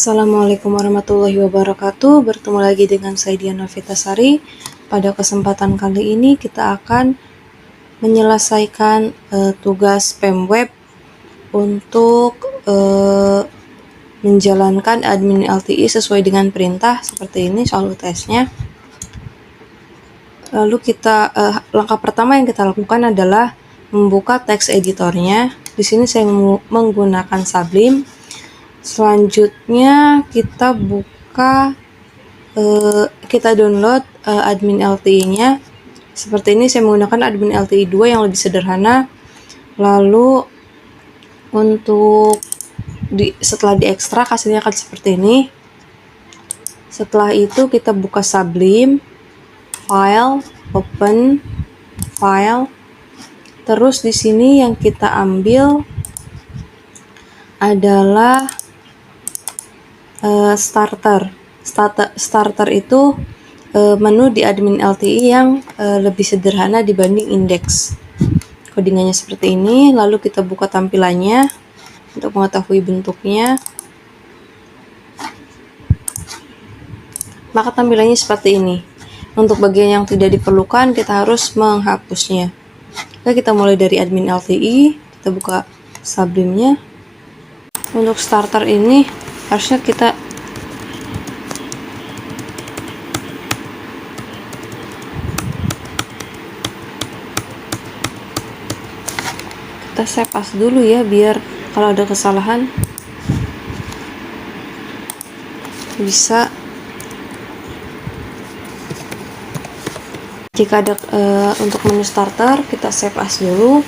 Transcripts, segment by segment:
Assalamualaikum warahmatullahi wabarakatuh. Bertemu lagi dengan saya Diana Vitasari. Pada kesempatan kali ini kita akan menyelesaikan tugas PemWeb untuk menjalankan admin LTI sesuai dengan perintah. Seperti ini soal UTS-nya. Lalu langkah pertama yang kita lakukan adalah membuka teks editornya. Di sini saya menggunakan Sublime. Selanjutnya kita download admin LTI-nya. Seperti ini saya menggunakan admin LTI 2 yang lebih sederhana. Lalu setelah diekstrak hasilnya akan seperti ini. Setelah itu kita buka Sublime, File, Open, File. Terus di sini yang kita ambil adalah starter. Starter itu menu di admin LTI yang lebih sederhana dibanding index. Codingannya seperti ini, lalu kita buka tampilannya untuk mengetahui bentuknya. Maka tampilannya seperti ini. Untuk bagian yang tidak diperlukan, kita harus menghapusnya. Oke, kita mulai dari admin LTI, kita buka Sublime-nya. Untuk starter ini harusnya kita save as dulu ya, biar kalau ada kesalahan bisa. Jika ada untuk menu starter, kita save as dulu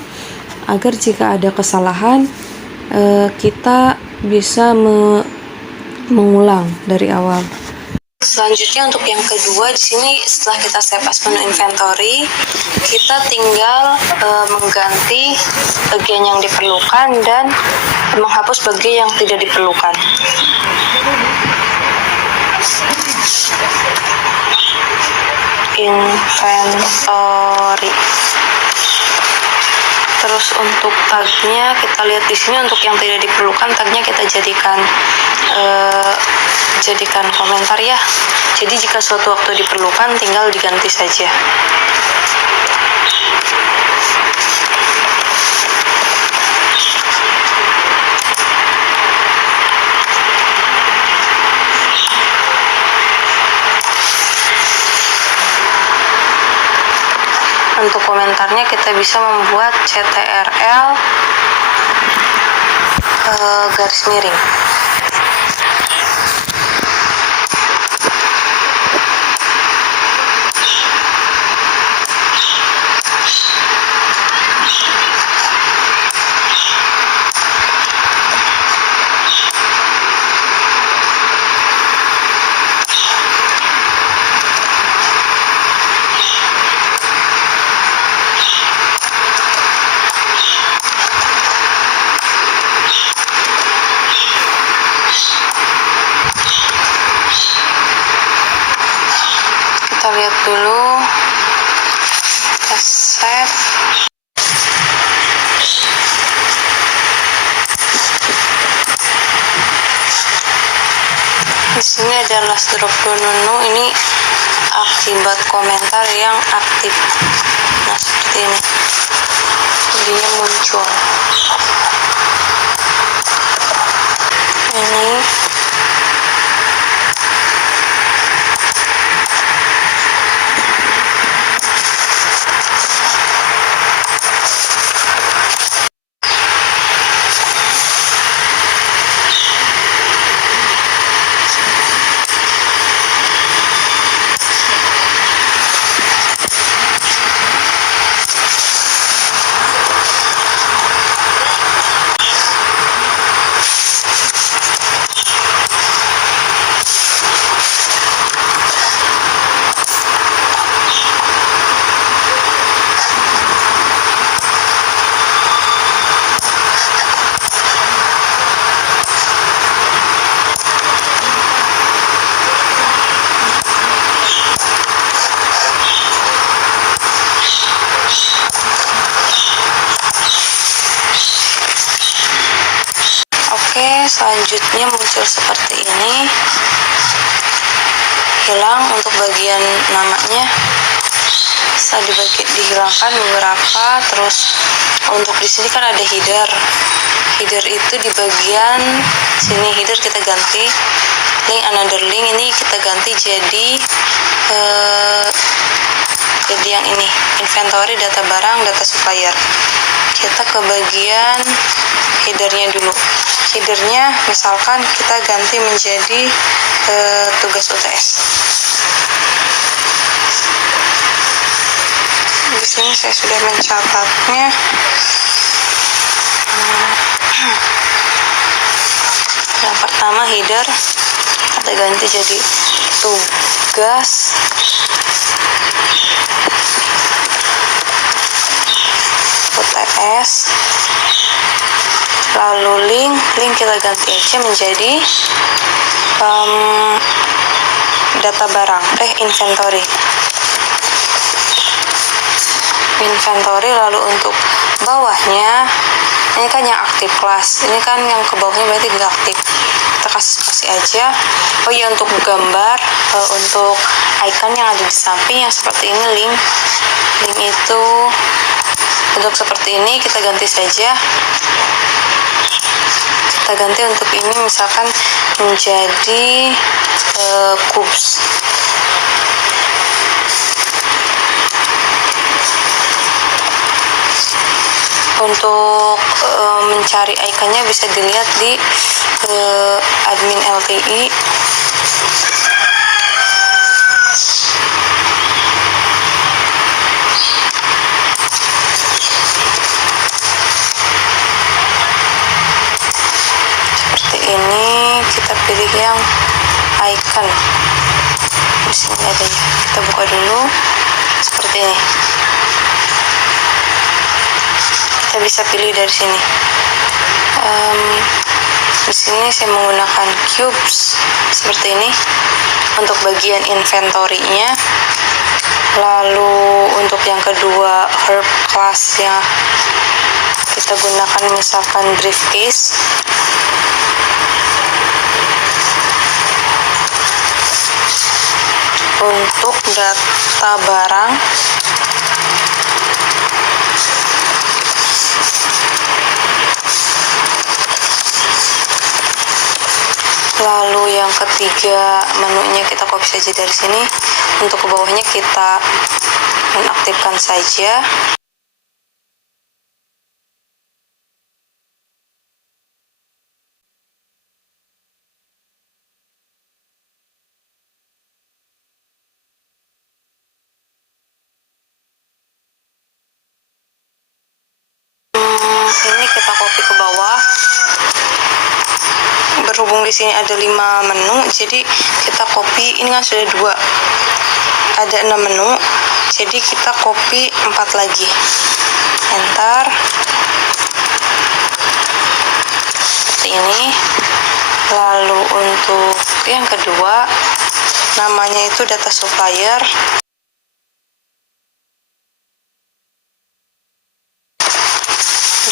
agar jika ada kesalahan kita bisa mengulang dari awal. Selanjutnya untuk yang kedua, di sini setelah kita save as menu inventory, kita tinggal mengganti bagian yang diperlukan dan menghapus bagian yang tidak diperlukan. Inventory. Terus untuk tagnya kita lihat di sini, untuk yang tidak diperlukan tagnya kita jadikan komentar ya. Jadi jika suatu waktu diperlukan tinggal diganti saja. Untuk komentarnya kita bisa membuat CTRL garis miring. Kita lihat dulu, kita save. Di sini ada last drop down menu, ini akibat komentar yang aktif. Nah, seperti ini. Jadinya muncul. Ini selanjutnya muncul seperti ini, hilang untuk bagian namanya, bisa dihilangkan beberapa. Terus untuk di sini kan ada header itu di bagian sini, header kita ganti link another link, ini kita ganti jadi yang ini, inventory, data barang, data supplier. Kita ke bagian headernya dulu. Headernya misalkan kita ganti menjadi tugas UTS. Di sini saya sudah mencatatnya. Yang pertama header kita ganti jadi tugas UTS. Lalu link kita ganti aja menjadi data barang, inventory. Lalu untuk bawahnya ini kan yang aktif kelas, ini kan yang ke bawahnya berarti tidak aktif, kita kasih spasi aja. Oh iya, untuk gambar, untuk icon yang ada di samping yang seperti ini, link itu untuk seperti ini, kita ganti saja. Kita ganti untuk ini misalkan menjadi cubes. Untuk mencari ikonnya bisa dilihat di admin LTI. Seperti ini, kita pilih yang icon. Di sini ada ya. Kita buka dulu seperti ini. Kita bisa pilih dari sini. Di sini saya menggunakan cubes seperti ini untuk bagian inventory-nya. Lalu untuk yang kedua herb class-nya kita gunakan misalkan briefcase. Untuk data barang lalu yang ketiga menunya kita copy saja dari sini. Untuk ke bawahnya kita nonaktifkan saja. Ini kita copy ke bawah. Berhubung di sini ada 5 menu, jadi kita copy. Ini kan sudah 2, ada 6 menu, jadi kita copy 4 lagi. Enter. Seperti ini. Lalu untuk yang kedua, namanya itu data supplier.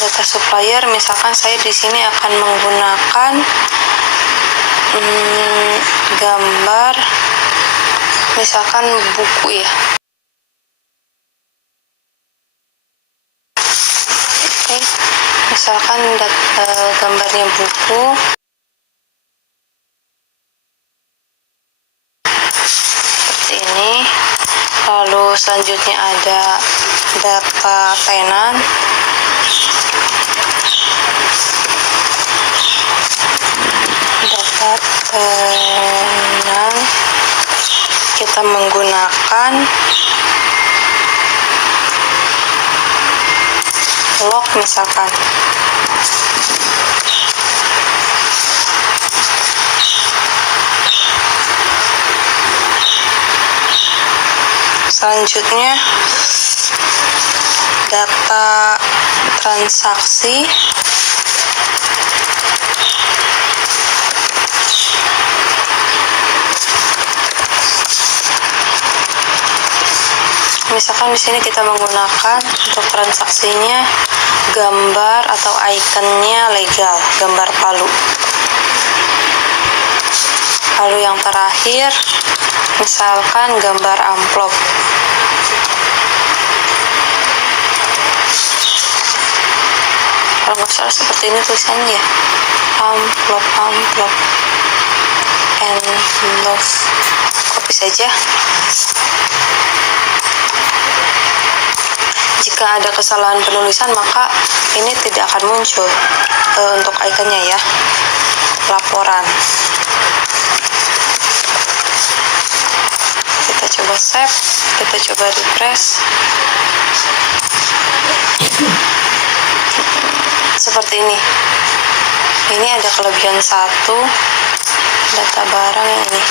Data supplier, misalkan saya di sini akan menggunakan gambar, misalkan buku ya. Oke, misalkan gambarnya buku. Seperti ini. Lalu selanjutnya ada data tenan. Data tenan kita menggunakan log misalkan. Selanjutnya data transaksi. Misalkan di sini kita menggunakan untuk transaksinya gambar atau ikonnya legal, gambar palu. Lalu yang terakhir, misalkan gambar amplop. Kalau nggak salah seperti ini tulisannya ya, amplop, envelope. Copy saja. Jika ada kesalahan penulisan, maka ini tidak akan muncul untuk ikonnya ya, laporan. Kita coba save, kita coba refresh. Seperti ini. Ini ada kelebihan satu, data barang yang ini.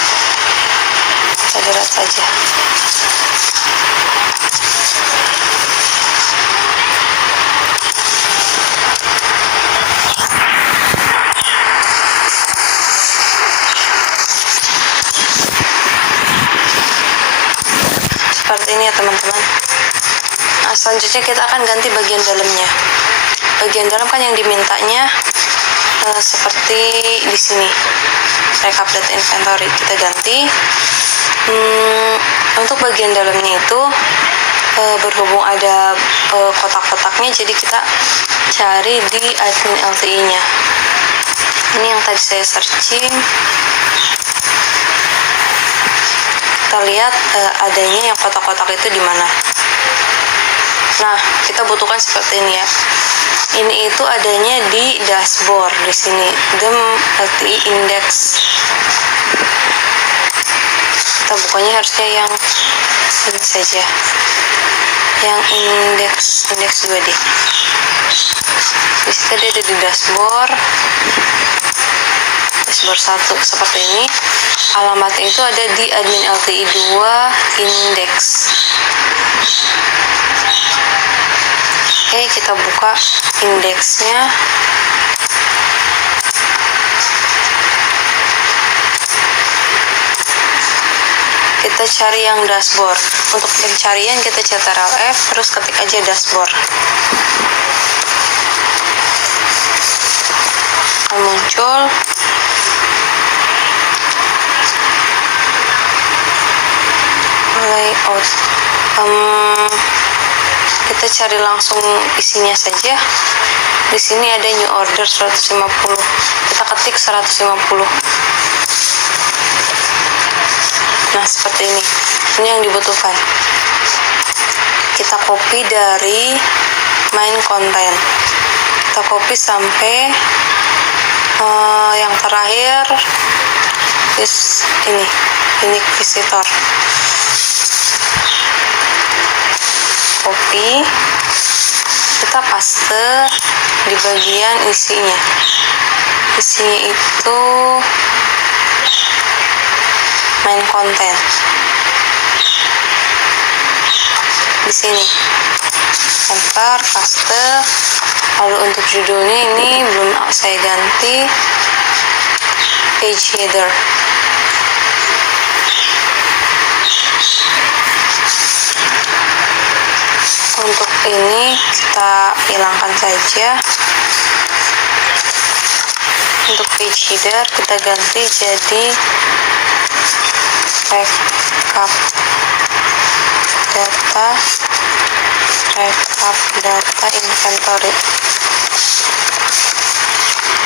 Kita lihat saja. Seperti ini ya teman-teman. Nah, selanjutnya kita akan ganti bagian dalamnya. Bagian dalam kan yang dimintanya seperti di sini, rekap data inventory, kita ganti. Untuk bagian dalamnya itu berhubung ada kotak-kotaknya, jadi kita cari di admin LTI-nya. Ini yang tadi saya searching. Kita lihat adanya yang kotak-kotak itu di mana. Nah, kita butuhkan seperti ini ya. Ini itu adanya di dashboard di sini, DEM LTI index. Kita bukanya harusnya yang ini saja, yang index 2D. Di situ ada di dashboard 1 seperti ini. Alamatnya itu ada di admin LTI 2 index. Oke, kita buka indeksnya. Kita cari yang dashboard. Untuk pencarian kita Ctrl F, terus ketik aja dashboard. Akan muncul. Layout. Kita cari langsung isinya saja. Di sini ada new order 150. Kita ketik 150. Nah, seperti ini. Ini yang dibutuhkan. Kita copy dari main content. Kita copy sampai yang terakhir ini unique visitor. Copy, kita paste di bagian isinya. Isinya itu main content. Di sini, enter, paste. Lalu untuk judulnya ini belum saya ganti, page header. Untuk ini kita hilangkan saja. Untuk page header kita ganti jadi rekap data inventory.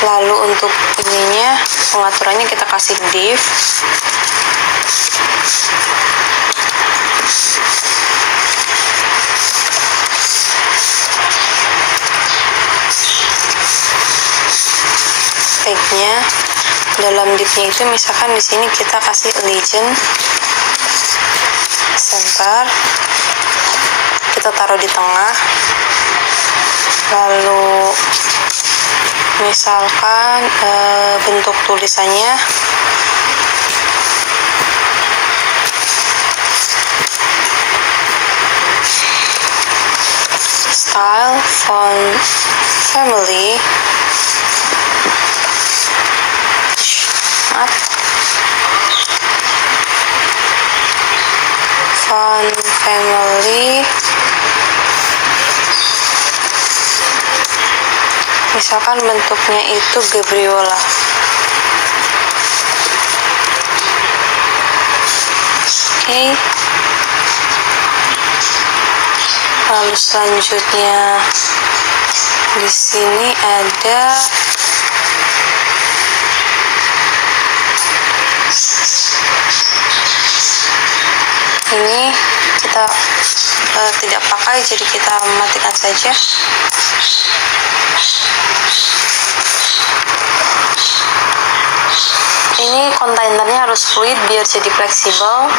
Lalu untuk ininya, pengaturannya kita kasih div. Tag-nya dalam div-nya itu misalkan di sini kita kasih legend center, kita taruh di tengah. Lalu misalkan bentuk tulisannya style font family, font family misalkan bentuknya itu Gabriola. Oke. Lalu selanjutnya di sini ada ini kita tidak pakai, jadi kita matikan saja. Ini kontainernya harus fluid biar jadi fleksibel.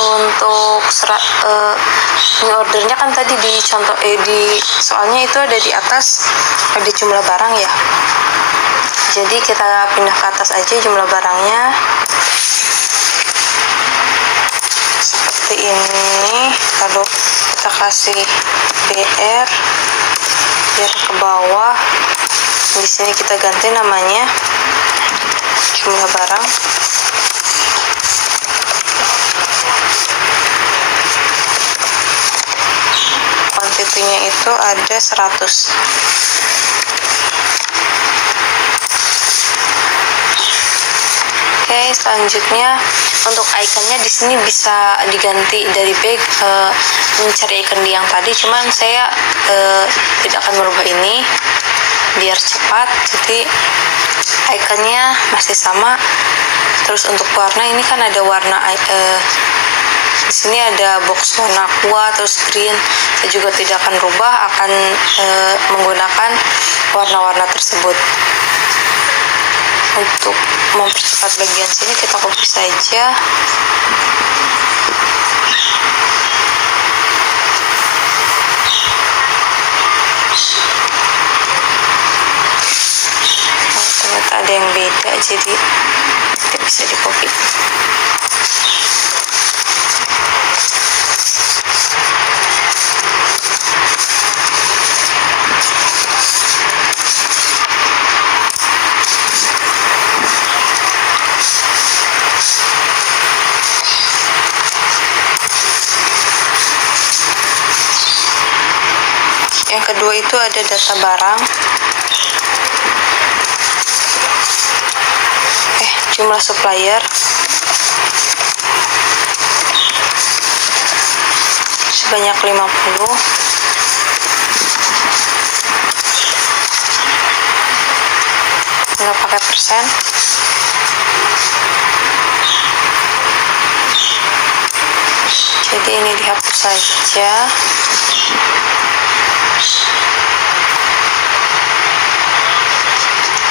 Untuk ini ordernya kan tadi di contoh di soalnya itu ada di atas ada jumlah barang ya. Jadi kita pindah ke atas aja jumlah barangnya. Seperti ini. Lalu kita kasih BR biar ke bawah. Di sini kita ganti namanya jumlah barang. Kuantitinya itu ada 100. Oke, selanjutnya untuk ikonnya di sini bisa diganti dari bag mencari icon di yang tadi, cuman saya tidak akan merubah ini biar cepat, jadi ikonnya masih sama. Terus untuk warna ini kan ada warna di sini ada box warna aqua terus green. Saya juga tidak akan rubah, akan menggunakan warna-warna tersebut. Untuk mempercepat bagian sini kita copy saja. Ternyata ada yang beda, jadi tidak bisa di copy. Yang kedua itu ada data barang. Jumlah supplier. Sebanyak 50. Nggak pakai persen. Jadi ini dihapus saja.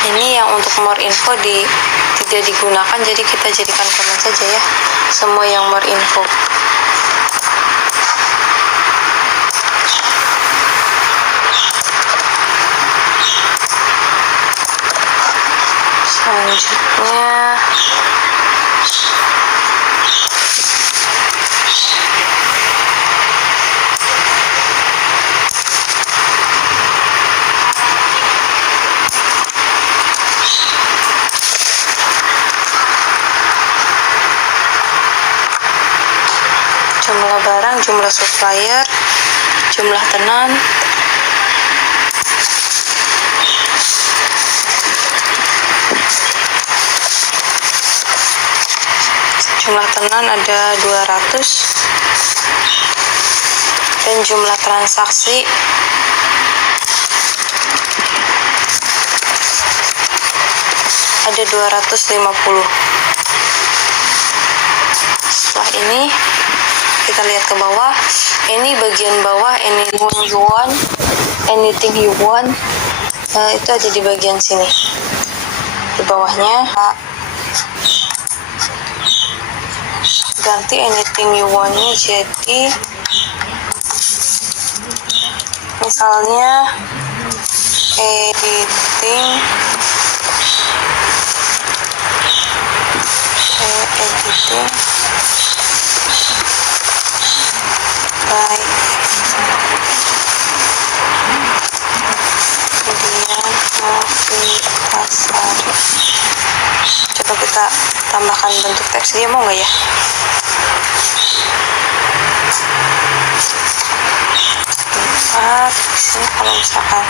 Ini yang untuk more info tidak digunakan, jadi kita jadikan komen saja ya, semua yang more info. Selanjutnya jumlah barang, jumlah supplier, jumlah tenan, jumlah tenan ada 200, dan jumlah transaksi ada 250. Setelah ini kita lihat ke bawah, ini bagian bawah, anything you want, itu ada di bagian sini. Di bawahnya ganti anything you want-nya jadi misalnya editing by kemudian Novitasari. Coba kita tambahkan bentuk teks, dia mau nggak ya? Di sini kalau misalkan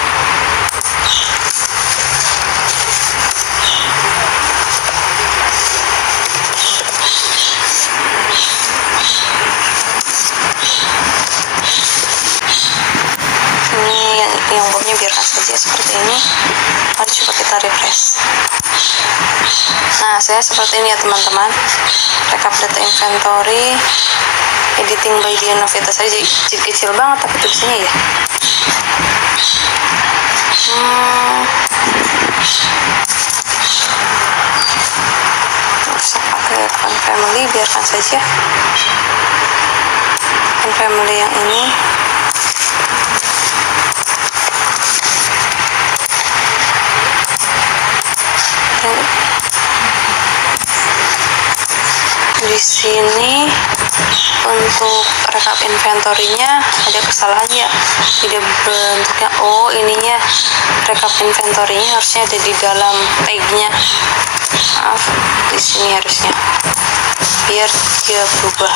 yang bomnya biarkan saja seperti ini. Lalu coba kita refresh. Nah, saya seperti ini ya teman-teman. Rekap data inventory, editing by Dian Novita saja kecil banget tapi tulisannya ya. Usah pakai account family, biarkan saja. Account family yang ini. Di sini untuk rekap inventory-nya ada kesalahan ya, tidak bentuknya. Oh, ininya rekap inventory-nya harusnya ada di dalam tag-nya. Maaf, di sini harusnya biar dia berubah.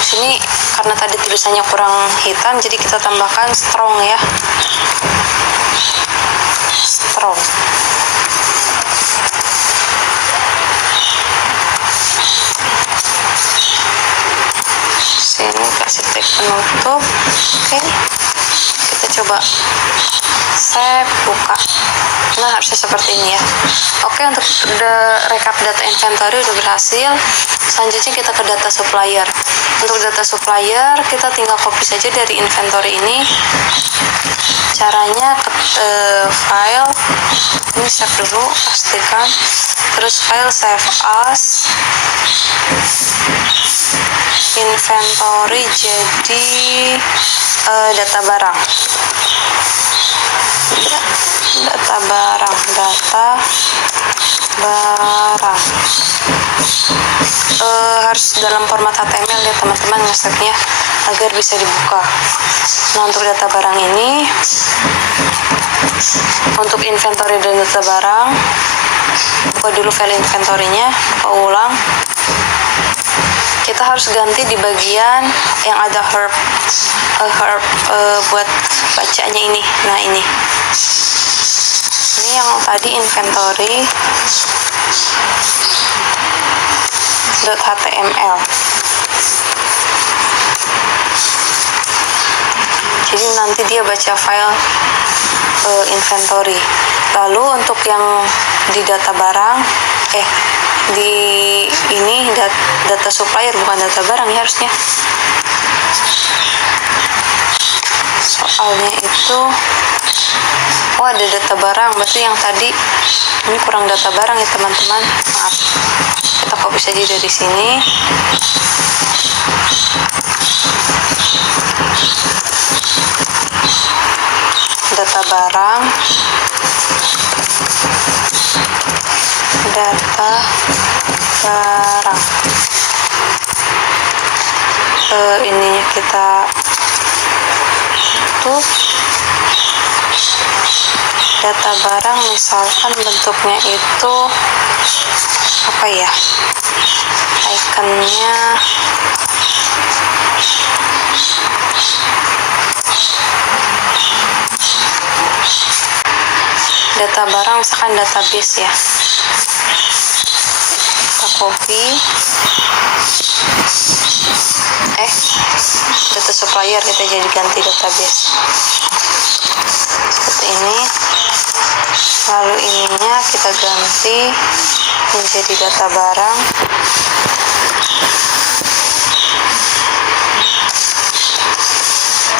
Di sini karena tadi tulisannya kurang hitam, jadi kita tambahkan strong ya, strong. Sini kasih tag penutup. Oke, kita coba save, buka. Nah, harusnya seperti ini ya. Oke, untuk rekap data inventory udah berhasil. Selanjutnya kita ke data supplier. Untuk data supplier kita tinggal copy saja dari inventory ini. Caranya file ini, save dulu, pastikan, terus file save as inventory jadi data barang, data barang harus dalam format HTML ya teman-teman ngesetnya agar bisa dibuka. Nah, untuk data barang ini, untuk inventory dan data barang, buka dulu file inventory-nya, buka ulang. Kita harus ganti di bagian yang ada herb buat bacanya ini. Nah, ini yang tadi inventory .html. Jadi nanti dia baca file inventory. Lalu untuk yang di data barang, di ini data supplier bukan data barang ya harusnya. Soalnya itu, oh ada data barang, berarti yang tadi ini kurang data barang ya teman-teman. Maaf. Kita copy saja dari sini. Data barang, ininya kita tutup. Data barang misalkan bentuknya itu apa ya, ikonnya data barang misalkan database ya, kita copy, data supplier kita jadi ganti database seperti ini. Lalu ininya kita ganti menjadi data barang.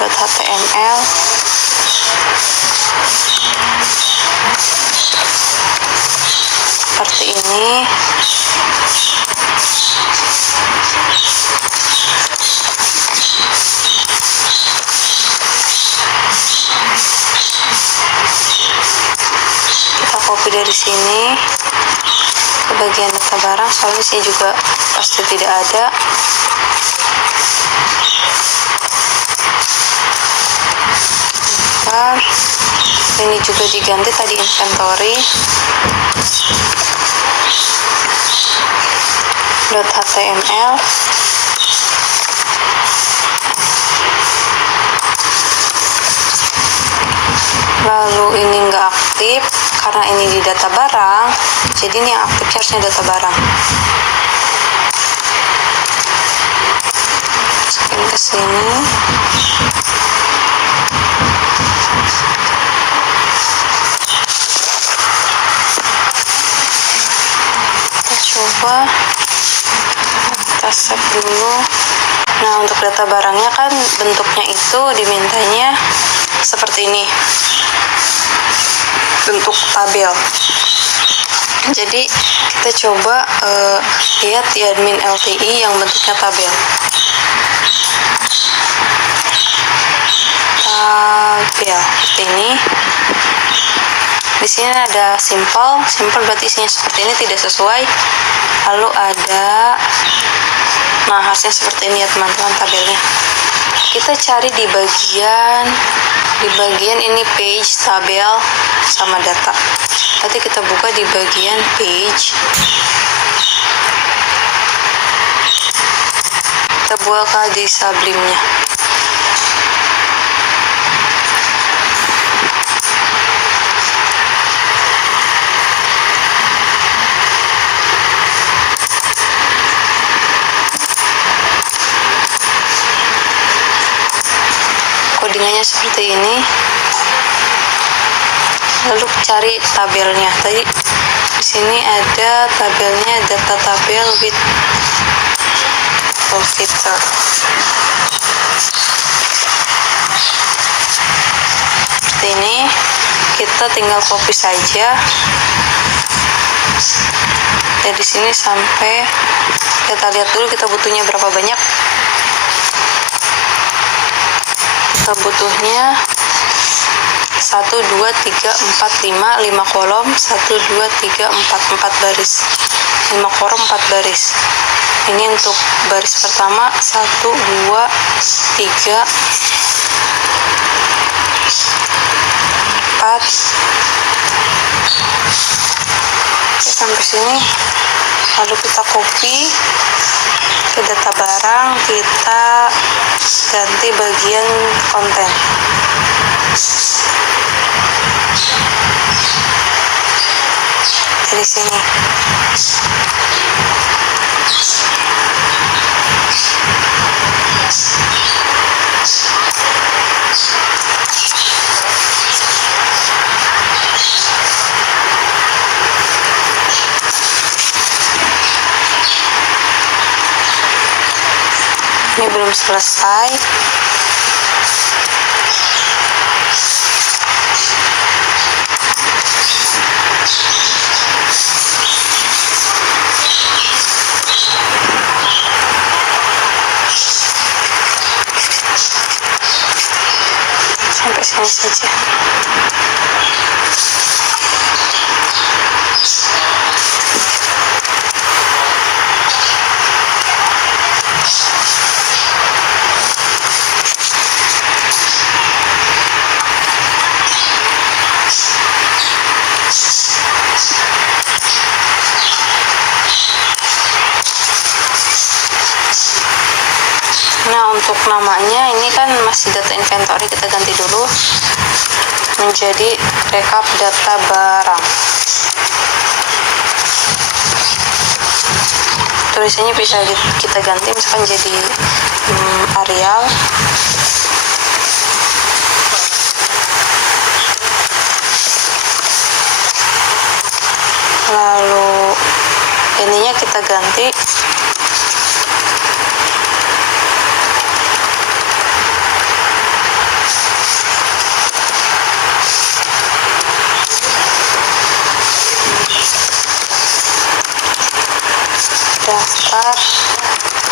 .html. Seperti ini. Kita copy dari sini ke bagian data barang, soalnya saya juga pasti tidak ada. Ini juga diganti tadi inventory .html. Lalu ini nggak aktif karena ini di data barang, jadi ini yang aktif harusnya data barang. Masukin ke sini. kita save dulu. Nah, untuk data barangnya kan bentuknya itu dimintanya seperti ini, bentuk tabel. Jadi kita coba lihat di admin LTI yang bentuknya tabel. Tabel seperti ini. Di sini ada simple berarti isinya seperti ini, tidak sesuai. Lalu ada, nah hasilnya seperti ini ya teman-teman tabelnya. Kita cari di bagian ini page, tabel, sama data. Nanti kita buka di bagian page. Kita buka di Sublime-nya. Codingannya seperti ini. Lalu cari tabelnya. Tadi di sini ada tabelnya, data tabel with profiter. Seperti ini. Kita tinggal copy saja. Ya di sini sampai kita lihat dulu kita butuhnya berapa banyak. Kita butuhnya 1, 2, 3, 4, 5 kolom, 1, 2, 3, 4 baris, 5 kolom 4 baris. Ini untuk baris pertama 1, 2, 3, 4. Oke, sampai sini. Lalu kita copy ke data barang, kita ganti bagian konten. Di sini. Ini belum selesai. Sampai sini saja. Nah, untuk namanya ini kan masih data inventory, kita ganti dulu menjadi rekap data barang. Tulisannya bisa kita ganti misalkan jadi Arial. Lalu ininya kita ganti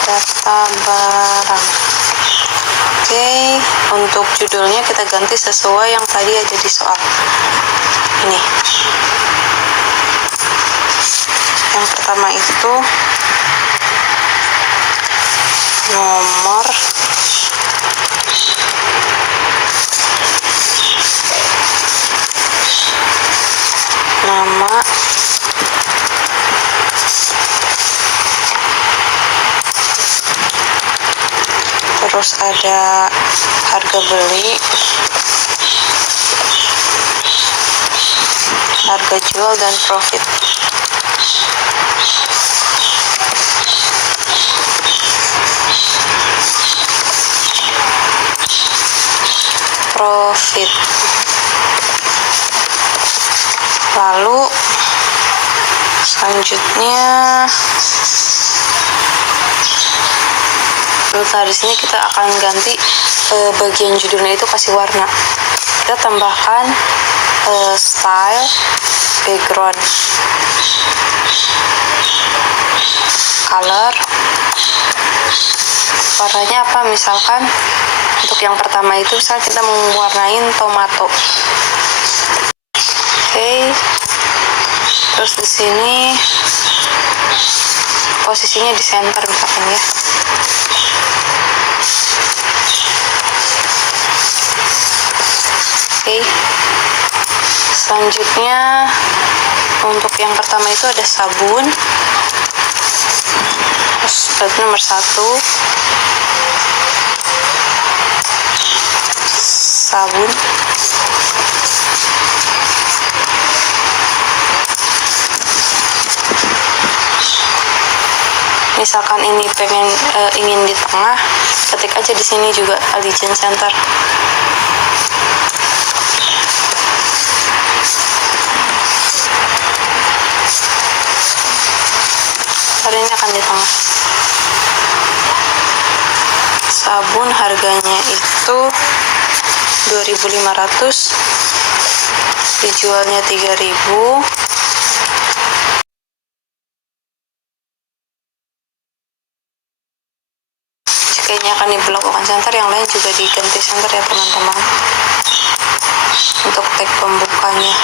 data barang. Oke, untuk judulnya kita ganti sesuai yang tadi ada di soal ini. Yang pertama itu nomor nama terus ada harga beli, harga jual, dan profit. Lalu Selanjutnya di sini kita akan ganti bagian judulnya itu kasih warna. Kita tambahkan style background color. Warnanya apa? Misalkan untuk yang pertama itu misalnya kita mau mewarnain tomato. Oke. Terus di sini posisinya di center misalkan ya. Oke. Selanjutnya untuk yang pertama itu ada sabun. Terus berarti nomor 1 sabun. Misalkan ini ingin di tengah, ketik aja di sini juga Allegiance Center. Hari ini akan di tengah. Sabun harganya itu 2.500, dijualnya 3.000. Jika ini akan diberlakukan center, yang lain juga diganti center ya teman-teman, untuk tag pembukanya.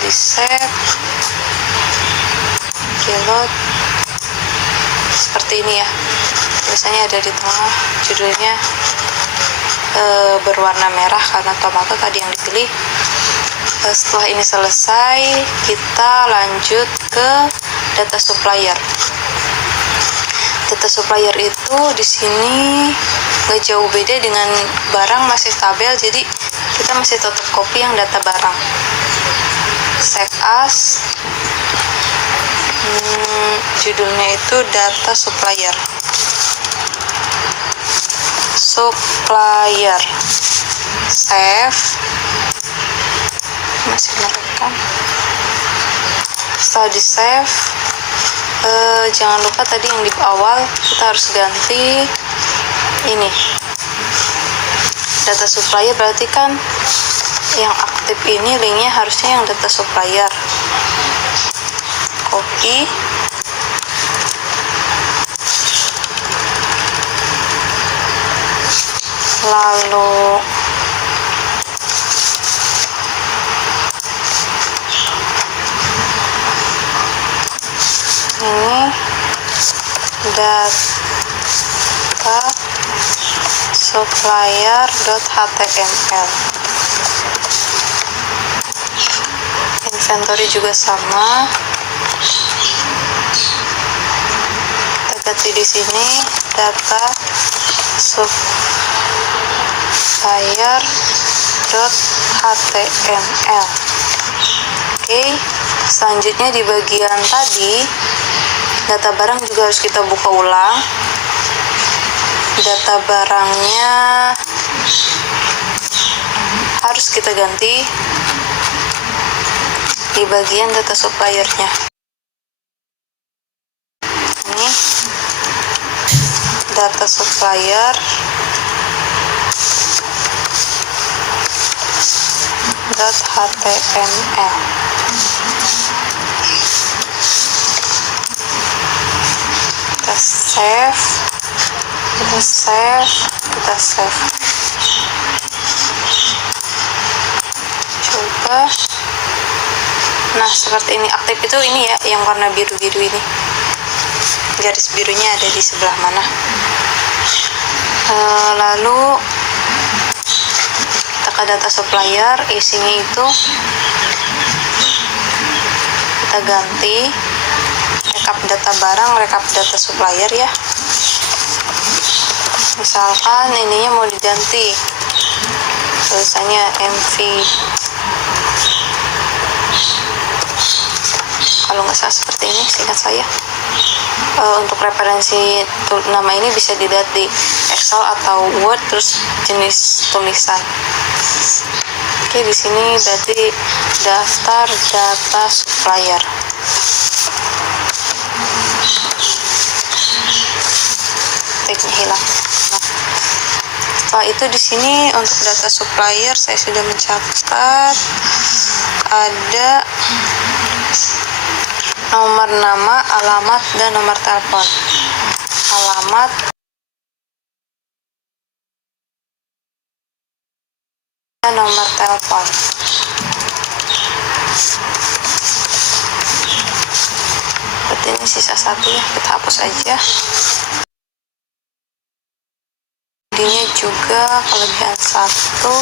Di save, reload, seperti ini ya. Biasanya ada di tengah, judulnya berwarna merah karena tomato tadi yang dipilih. Setelah ini selesai, kita lanjut ke data supplier. Data supplier itu di sini nggak jauh beda dengan barang, masih tabel, jadi kita masih tetap copy yang data barang. Save as, judulnya itu data supplier. Save, masih merekam. Setelah di save, jangan lupa tadi yang di awal kita harus ganti ini data supplier, berarti kan yang aktif ini linknya harusnya yang data supplier. Copy, lalu ini data supplier.html. Inventory juga sama, kita ganti di sini data supplier.html. Oke, selanjutnya di bagian tadi data barang juga harus kita buka ulang. Data barangnya harus kita ganti di bagian data suppliernya. Ini data supplier .html. Kita save. Coba. Nah, seperti ini. Aktif itu ini ya, yang warna biru-biru ini. Garis birunya ada di sebelah mana. Lalu kita ke data supplier, isinya itu kita ganti rekap data barang, rekap data supplier ya. Misalkan ininya mau diganti, tulisannya MV, kalau nggak salah seperti ini seingat saya. Untuk referensi nama ini bisa dilihat di Excel atau Word, terus jenis tulisan. Oke, di sini berarti daftar data supplier. Tagnya hilang. Nah, setelah itu di sini untuk data supplier saya sudah mencatat ada nomor nama, alamat, dan nomor telepon. Alamat, dan nomor telepon. Berarti ini sisa satu ya, kita hapus aja. Jadinya juga kelebihan satu,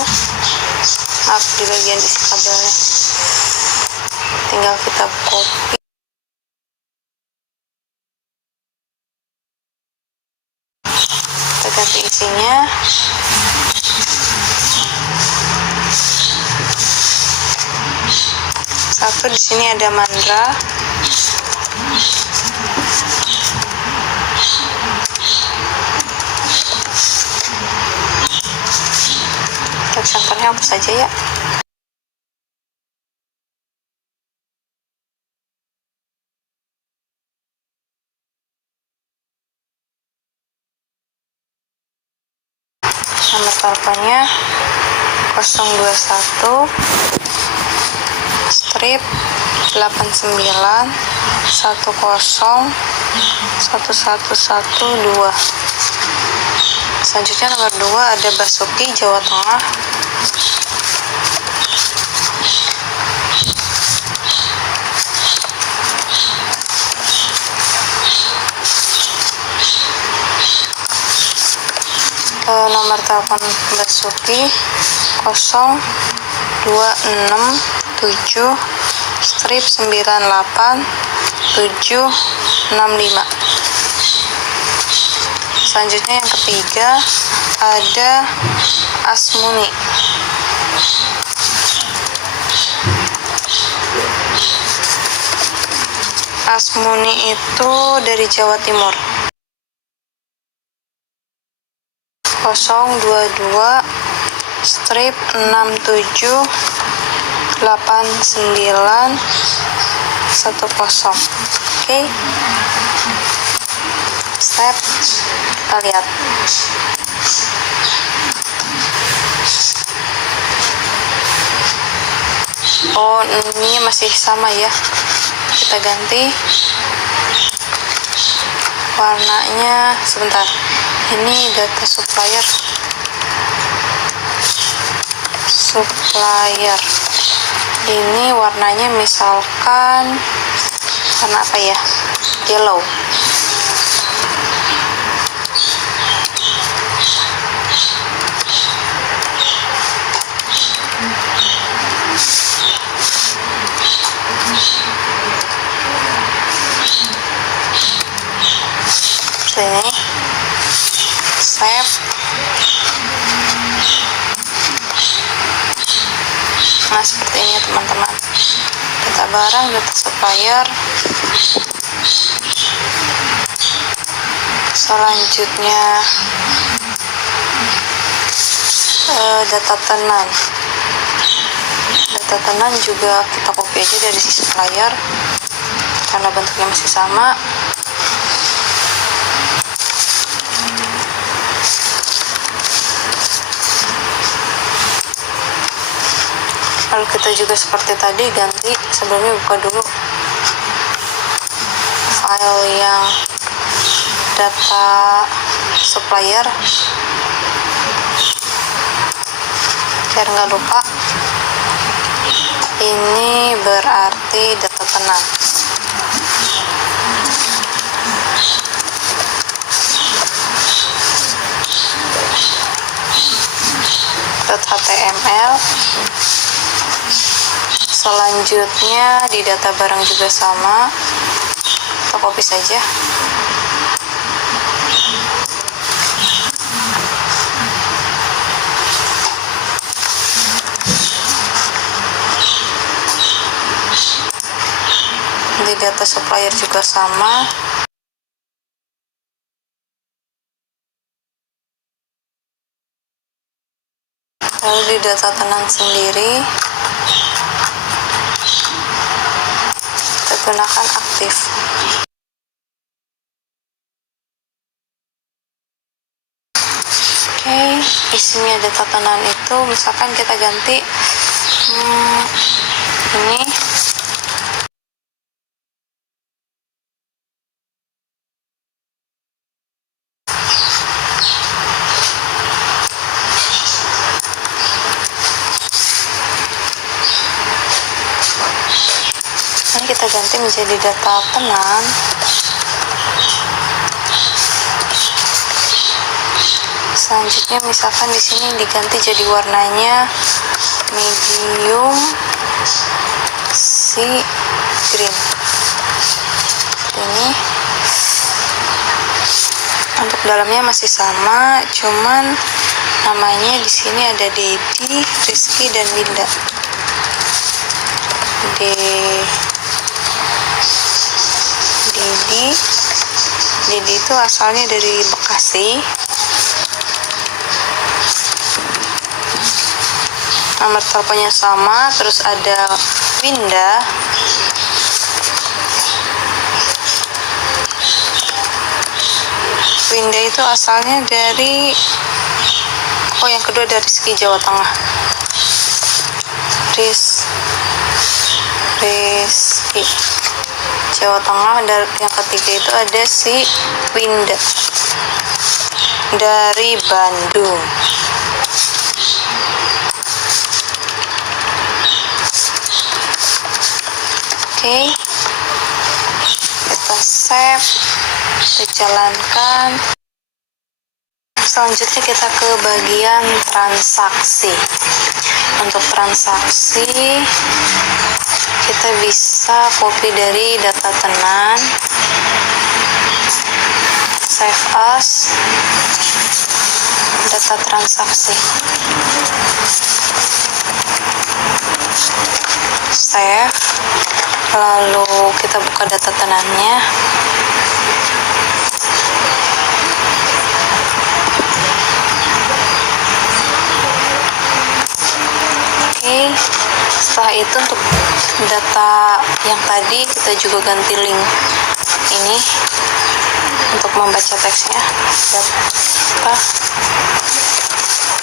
maaf di bagian isi kabelnya. Tinggal kita copy. Kita ganti isinya. Satu di sini ada Mandra. Contohnya hapus saja ya. Nomor teleponnya 021 strip 89 10 1112. Selanjutnya nomor 2 ada Basuki, Jawa Tengah. Nomor telepon Basuki 0267 strip 98 765. Selanjutnya yang ketiga ada Asmuni. Asmuni itu dari Jawa Timur. 022 strip 67 89 10. Oke. Step kita lihat. Oh, ini masih sama ya. Kita ganti warnanya sebentar. Ini data supplier. Ini warnanya misalkan warna apa ya? Yellow. Ini save. Nah, seperti ini ya teman-teman, data barang, data supplier. Selanjutnya data tenan. Data tenan juga kita copy aja dari si supplier karena bentuknya masih sama. Lalu kita juga seperti tadi ganti, sebelumnya buka dulu file yang data supplier biar nggak lupa. Ini berarti data tenan. .html. Selanjutnya di data barang juga sama, kita copy saja. data supplier juga sama. Lalu di data tenan sendiri kita gunakan aktif. Oke, isinya data tenan itu misalkan kita ganti ini kita ganti menjadi data tenan. Selanjutnya misalkan di sini diganti jadi warnanya medium sea green. Ini untuk dalamnya masih sama, cuman namanya di sini ada Dedi, Rizky dan Winda. Dedi itu asalnya dari Bekasi. Nomor teleponnya sama, terus ada Winda. Winda itu asalnya dari yang kedua dari Rizky, Jawa Tengah. Rizky Jawa Tengah. Dan yang ketiga itu ada si Winda dari Bandung. Oke, kita save, kita jalankan. Selanjutnya kita ke bagian transaksi. Untuk transaksi kita bisa copy dari data tenan, save as, data transaksi, save, lalu kita buka data tenannya. Oke, setelah itu untuk data yang tadi kita juga ganti link ini untuk membaca teksnya. Data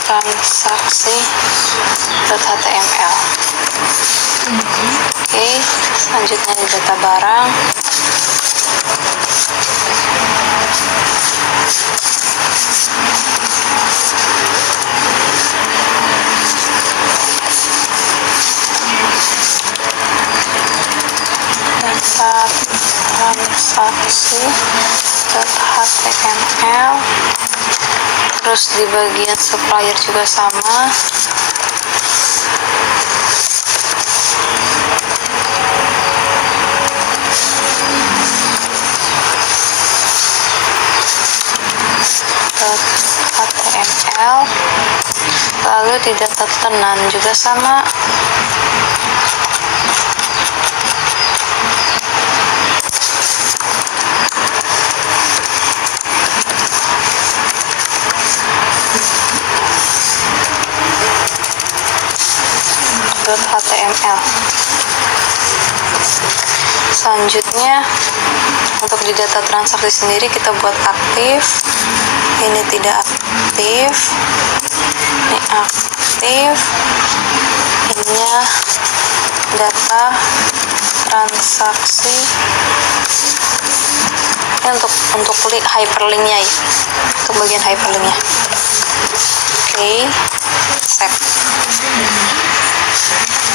transaksi .html. Oke, selanjutnya di data barang. Data transaksi .html. Terus di bagian supplier juga sama. .html. Lalu di data tenan juga sama. .html. Selanjutnya untuk di data transaksi sendiri kita buat aktif. Ini tidak aktif, ini aktif. Ininya data transaksi. Ini untuk hyperlinknya ya, untuk bagian hyperlinknya. Oke, save.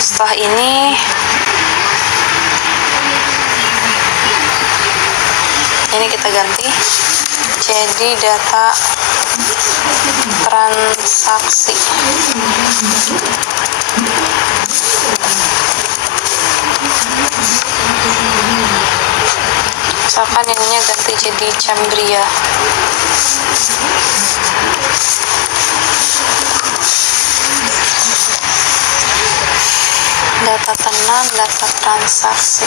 Setelah ini kita ganti jadi data transaksi. Misalkan ininya ganti jadi Cambria. Data tenan, data transaksi.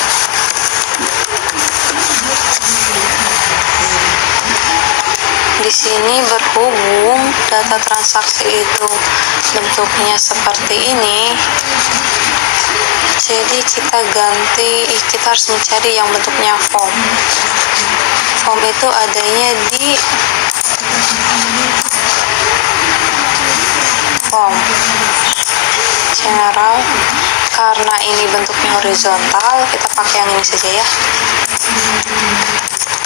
ini berhubung data transaksi itu bentuknya seperti ini, jadi kita harus mencari yang bentuknya form. Form itu adanya di form general. Karena ini bentuknya horizontal, kita pakai yang ini saja ya.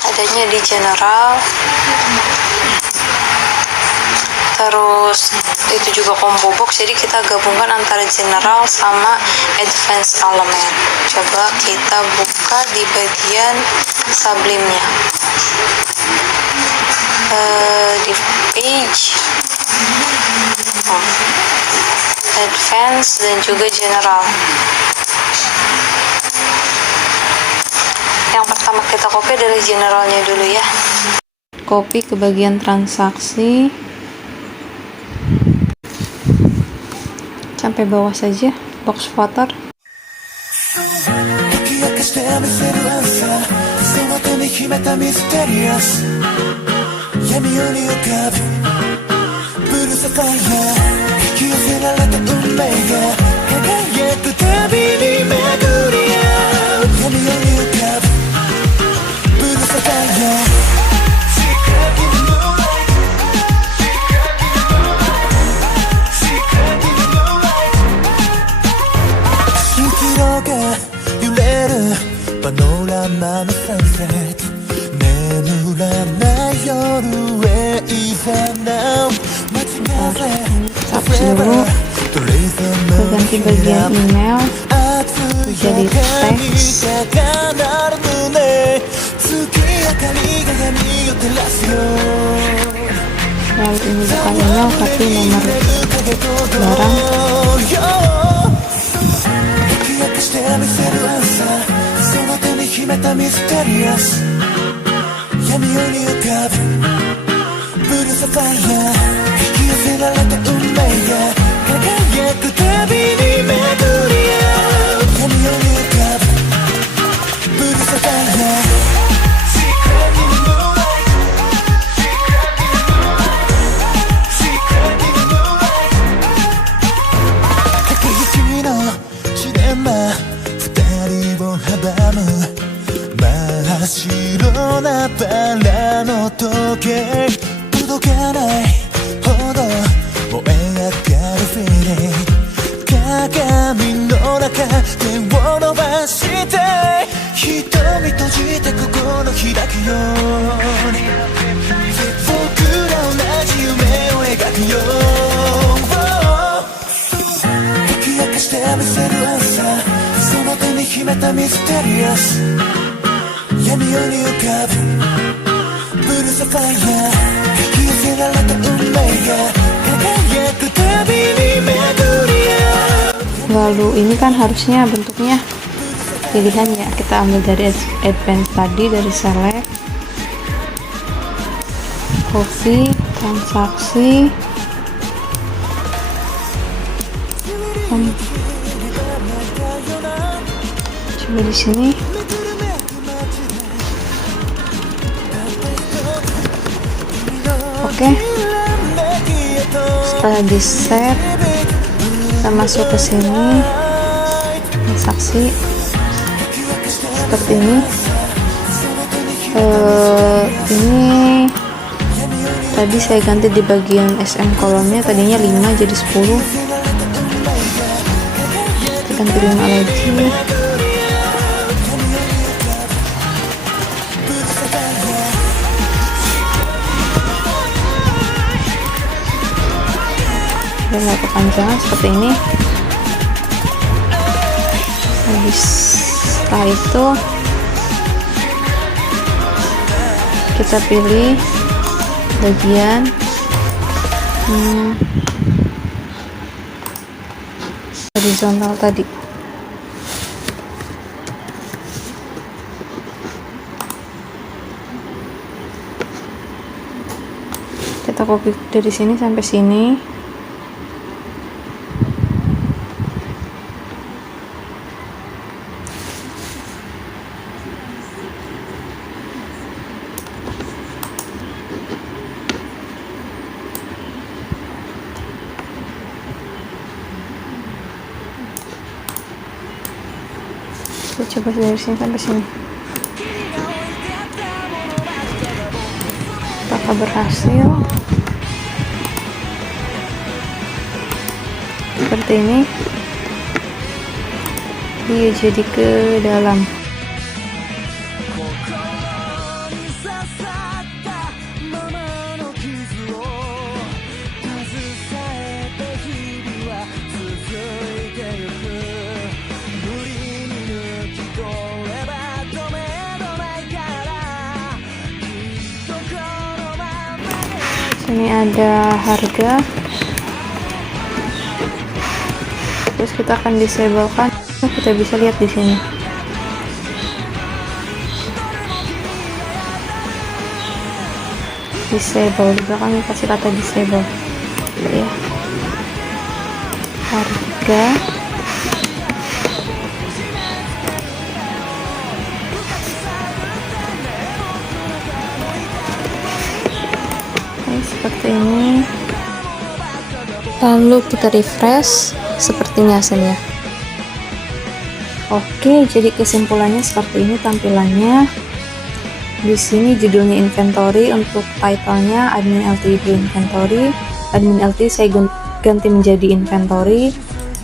Adanya di general, terus itu juga combo box, jadi kita gabungkan antara general sama advanced element. Coba kita buka di bagian sublimnya, di page advance dan juga general. Yang pertama kita copy dari generalnya dulu ya. Copy ke bagian transaksi sampai bawah saja, box footer. Hapus dulu, ganti bagian email jadi teks, lalu ini bukan email tapi nomor barang. Lalu ini kan harusnya bentuknya pilihan ya, kita ambil dari advance tadi, dari select, copy, transaksi, coba di sini. Oke, setelah di set, kita masuk ke sini, transaksi seperti ini. Ini tadi saya ganti di bagian SM kolomnya, tadinya 5 jadi 10, kita ganti 5 lagi. Dan nggak kepanjangan seperti ini. Habis setelah itu kita pilih bagian horizontal tadi. Kita copy dari sini sampai sini. coba dari sini sampai sini. Apakah berhasil? Seperti ini. Dia jadi ke dalam. Sini ada harga, terus kita akan disablekan. Kita bisa lihat di sini. Disable, di belakang kasih kata disable ya. Harga, seperti ini. Lalu kita refresh, seperti ini hasilnya. Oke, jadi kesimpulannya seperti ini tampilannya. Di sini judulnya inventory, untuk title-nya admin LTI inventory. Admin LTI saya ganti menjadi inventory.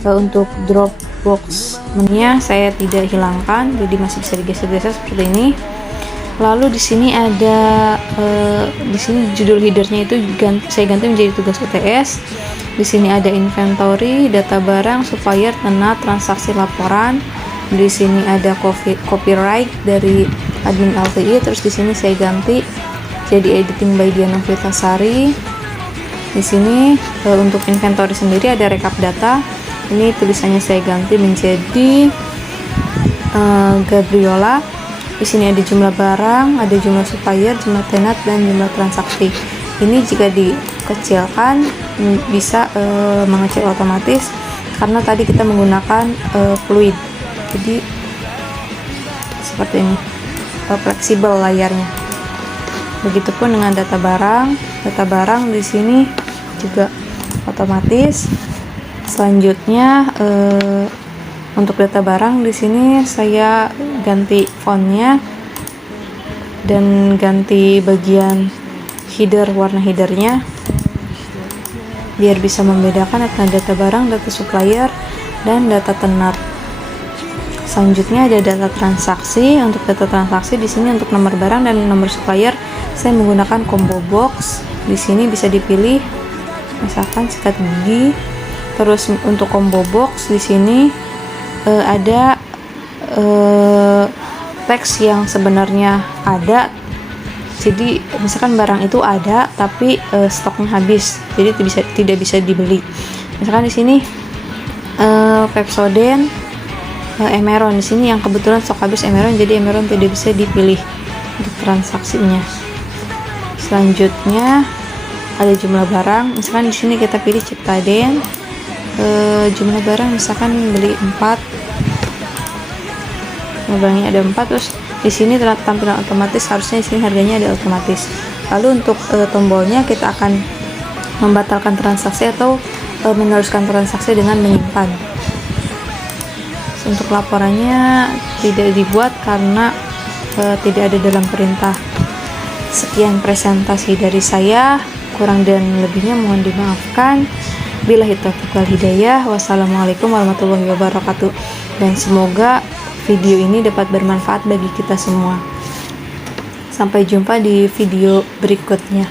Untuk Dropbox menu-nya saya tidak hilangkan, jadi masih bisa digeser-geser seperti ini. Lalu di sini ada di sini judul headernya itu saya ganti menjadi tugas UTS. Di sini ada inventory, data barang, supplier, tenat, transaksi, laporan. Di sini ada copyright dari admin LTI. Terus di sini saya ganti jadi editing by Diana Vitasari. Di sini untuk inventory sendiri ada rekap data. Ini tulisannya saya ganti menjadi Gabriola. Di sini ada jumlah barang, ada jumlah supplier, jumlah tenat, dan jumlah transaksi. Ini jika dikecilkan bisa mengecil otomatis karena tadi kita menggunakan fluid. Jadi seperti ini, fleksibel layarnya. Begitupun dengan data barang. Data barang di sini juga otomatis. Selanjutnya untuk data barang di sini saya ganti fontnya dan ganti bagian header, warna headernya biar bisa membedakan antara data barang, data supplier, dan data tenat. Selanjutnya ada data transaksi. Untuk data transaksi di sini untuk nomor barang dan nomor supplier saya menggunakan combo box. Di sini bisa dipilih misalkan sikat gigi. Terus untuk combo box di sini ada teks yang sebenarnya ada. Jadi misalkan barang itu ada tapi stoknya habis, jadi tidak bisa dibeli. Misalkan di sini Pepsodent, Emeron, di sini yang kebetulan stok habis Emeron, jadi Emeron tidak bisa dipilih untuk transaksinya. Selanjutnya ada jumlah barang. Misalkan di sini kita pilih Ciptaden, jumlah barang misalkan beli 4, barangnya ada 4. Terus di sini tampilan otomatis, harusnya di sini harganya ada otomatis. Lalu untuk tombolnya kita akan membatalkan transaksi atau meneruskan transaksi dengan menyimpan. Untuk laporannya tidak dibuat karena tidak ada dalam perintah. Sekian presentasi dari saya, kurang dan lebihnya mohon dimaafkan. Billahi taufiq wal hidayah. Wassalamualaikum warahmatullahi wabarakatuh. Dan semoga video ini dapat bermanfaat bagi kita semua. Sampai jumpa di video berikutnya.